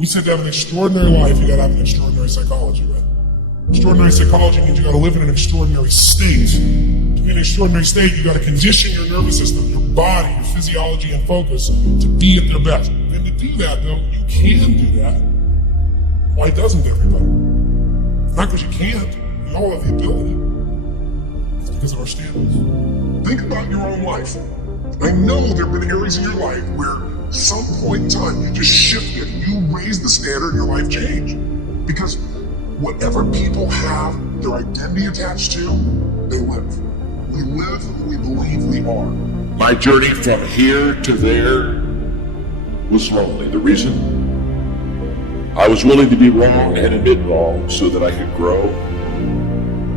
We said to have an extraordinary life, you gotta have an extraordinary psychology, right? Extraordinary psychology means you gotta live in an extraordinary state. To be in an extraordinary state, you gotta condition your nervous system, your body, your physiology and focus to be at their best. And to do that, though, you can do that. Why doesn't everybody? Not because you can't, we all have the ability. It's because of our standards. Think about your own life. I know there have been areas in your life where some point in time you just shifted, you raised the standard and your life changed. Because whatever people have their identity attached to, they live. We live who we believe we are. My journey from here to there was lonely. The reason? I was willing to be wrong and admit wrong so that I could grow,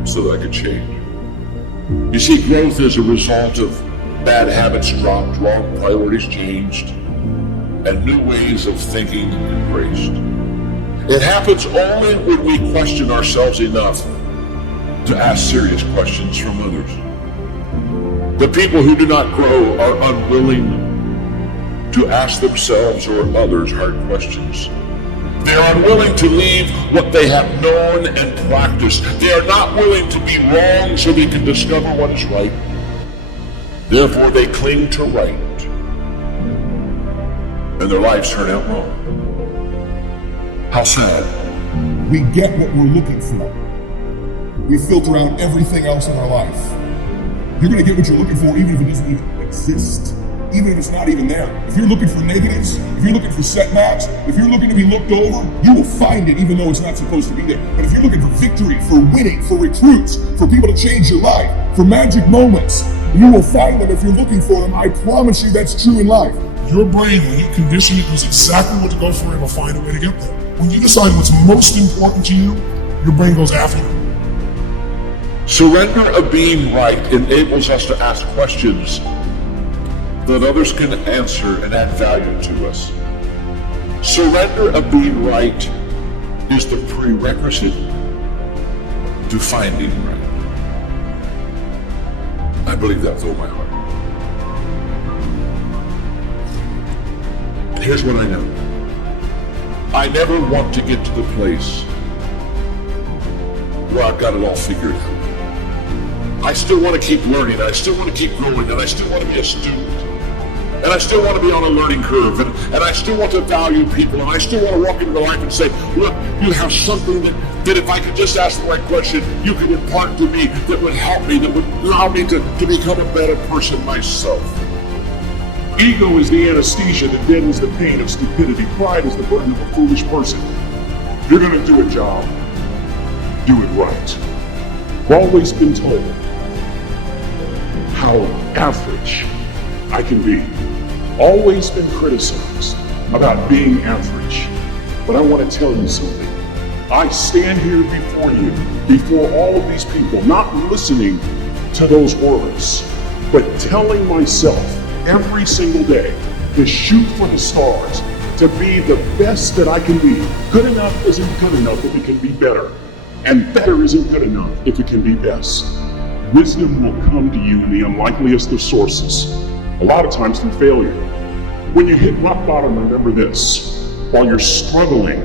so that I could change. You see, growth is a result of bad habits dropped, wrong priorities changed, and new ways of thinking embraced. It happens only when we question ourselves enough to ask serious questions from others. The people who do not grow are unwilling to ask themselves or others hard questions. They are unwilling to leave what they have known and practiced. They are not willing to be wrong so they can discover what is right. Therefore, they cling to right, and their lives turn out wrong. How sad. We get what we're looking for. We filter out everything else in our life. You're going to get what you're looking for even if it doesn't even exist. Even if it's not even there. If you're looking for negatives, if you're looking for setbacks, if you're looking to be looked over, you will find it even though it's not supposed to be there. But if you're looking for victory, for winning, for recruits, for people to change your life, for magic moments, you will find them if you're looking for them. I promise you that's true in life. Your brain, when you condition it, knows exactly what to go for and will find a way to get there. When you decide what's most important to you, your brain goes after it. Surrender of being right enables us to ask questions that others can answer and add value to us. Surrender of being right is the prerequisite to finding right. I believe that with all my heart. Here's what I know. I never want to get to the place where I've got it all figured out. I still want to keep learning, I still want to keep growing, and I still want to be a student. And I still want to be on a learning curve, and I still want to value people, and I still want to walk into life and say, look, you have something that if I could just ask the right question, you could impart to me that would help me, that would allow me to become a better person myself. Ego is the anesthesia that deadens the pain of stupidity. Pride is the burden of a foolish person. If you're going to do a job, do it right. I've always been told how average I can be. Always been criticized about being average. But I want to tell you something. I stand here before you, before all of these people, not listening to those words, but telling myself every single day to shoot for the stars, to be the best that I can be. Good enough isn't good enough if it can be better. And better isn't good enough if it can be best. Wisdom will come to you in the unlikeliest of sources, a lot of times through failure. When you hit rock bottom, remember this. While you're struggling,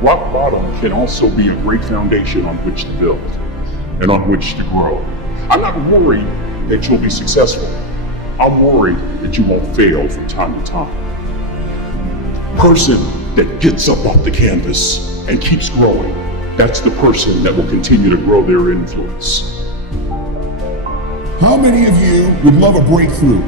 rock bottom can also be a great foundation on which to build and on which to grow. I'm not worried that you'll be successful. I'm worried that you won't fail from time to time. Person that gets up off the canvas and keeps growing, that's the person that will continue to grow their influence. How many of you would love a breakthrough?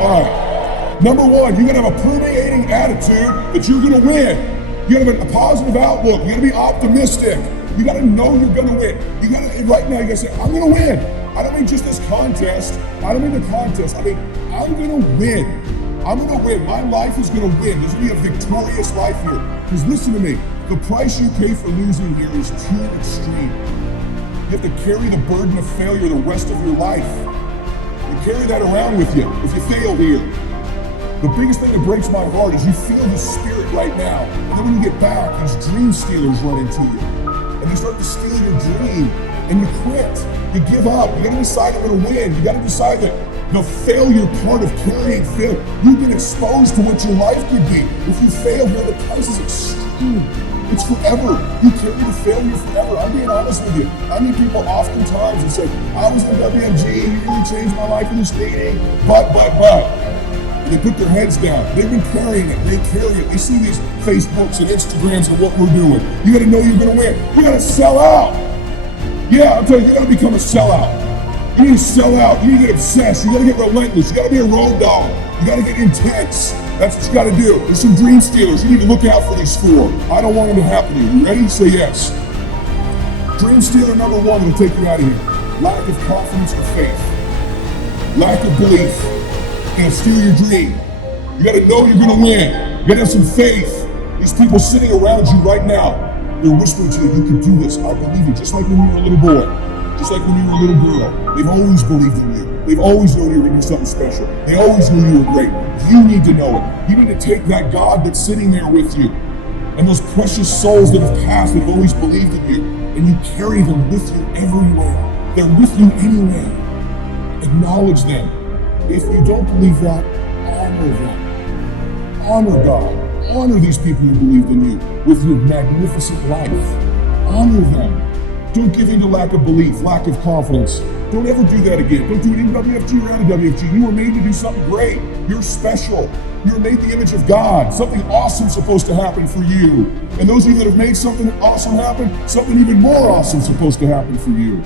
All right. Number one, you gotta have a permeating attitude that you're gonna win. You gotta have a positive outlook. You gotta be optimistic. You gotta know you're gonna win. You gotta, right now, you gotta say, I'm gonna win. I don't mean just this contest. I don't mean the contest. I mean, I'm gonna win. I'm gonna win. My life is gonna win. There's gonna be a victorious life here. Because listen to me, the price you pay for losing here is too extreme. You have to carry the burden of failure the rest of your life. You carry that around with you if you fail here. The biggest thing that breaks my heart is you feel the spirit right now. And then when you get back, these dream stealers run into you. And they start to steal your dream. And you quit. You give up. You gotta decide you're gonna win. You gotta decide that the failure part of carrying failure. You've been exposed to what your life could be. If you fail here, the price is extreme. It's forever. You carry the failure forever. I'm being honest with you. I meet people oftentimes and say, I was in WMG, you really changed my life in this meeting, but. And they put their heads down. They've been carrying it. They carry it. They see these Facebooks and Instagrams of what we're doing. You gotta know you're gonna win. You gotta sell out. Yeah, I'm telling you, you gotta become a sellout. You need to sell out. You need to get obsessed. You gotta get relentless. You gotta be a road dog. You gotta get intense. That's what you gotta do. There's some dream stealers. You need to look out for these 4. I don't want them to happen to you. You ready? Say yes. Dream stealer number 1 will take you out of here. Lack of confidence or faith. Lack of belief. It'll steal your dream. You gotta know you're gonna win. You gotta have some faith. These people sitting around you right now, they're whispering to you, you can do this. I believe you. Just like when you were a little boy. Just like when you were a little girl. They've always believed in you. They've always known you were going to do something special. They always knew you were great. You need to know it. You need to take that God that's sitting there with you and those precious souls that have passed that have always believed in you, and you carry them with you everywhere. They're with you anyway. Acknowledge them. If you don't believe that, honor them. Honor God. Honor these people who believed in you with your magnificent life. Honor them. Don't give in to lack of belief, lack of confidence. Don't ever do that again. Don't do it in WFG or out of WFG. You were made to do something great. You're special. You're made in the image of God. Something awesome's supposed to happen for you. And those of you that have made something awesome happen, something even more awesome supposed to happen for you.